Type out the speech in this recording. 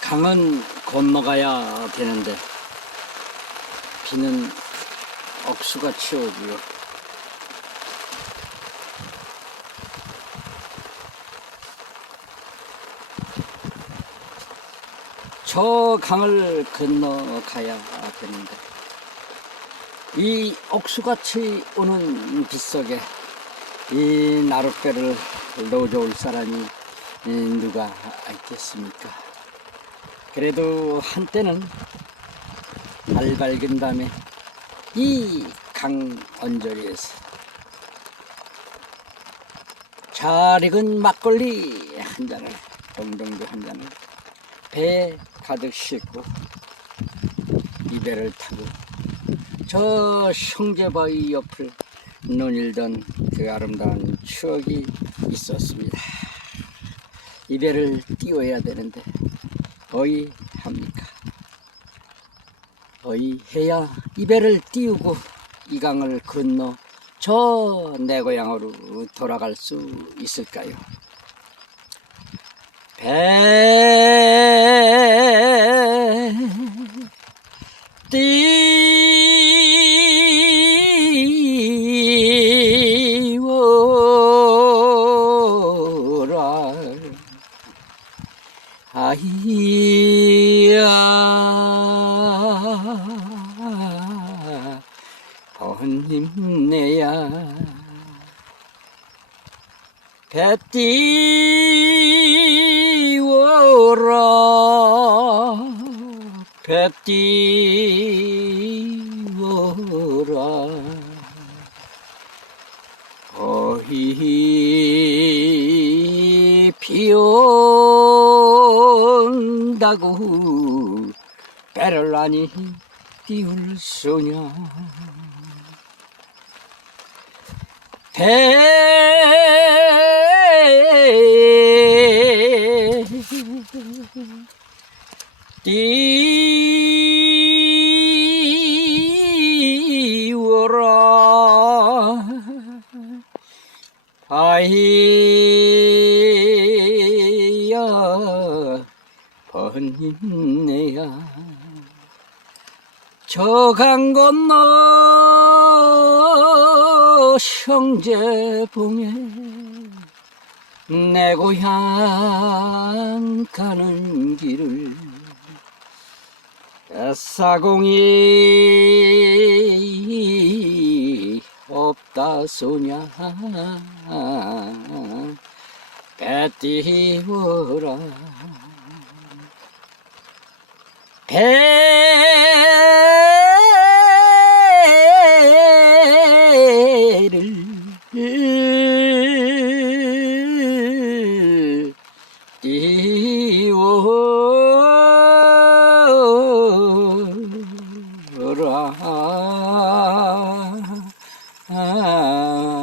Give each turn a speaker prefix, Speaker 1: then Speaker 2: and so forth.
Speaker 1: 강은 건너가야 되는데 비는 억수가 치오고요. 저 강을 건너가야 되는데 이 억수같이 오는 빗속에 이 나룻배를 놓아줄 사람이 이, 누가 있겠습니까? 그래도 한때는 달 밝은 밤에 이 강 언저리에서 잘 익은 막걸리 한 잔을 동동도 한 잔을 배에 가득 싣고 이 배를 타고 저 형제바위 옆을 논일던 그 아름다운 추억이 있었습니다. 이 배를 띄워야 되는데 어이 합니까? 어이 해야 이 배를 띄우고 이 강을 건너 저 내 고향으로 돌아갈 수 있을까요? 배 아이야. 번님내야. 배 띄워라. 배 띄워라. 어이 비 온다고 배를 아니 띄울 소냐 배 띄워라. 아이야 번인내야. 저 강 건너 형제봉에 내 고향 가는 길을 사공이 없다 소냐. 배 띄워라 হে Ah.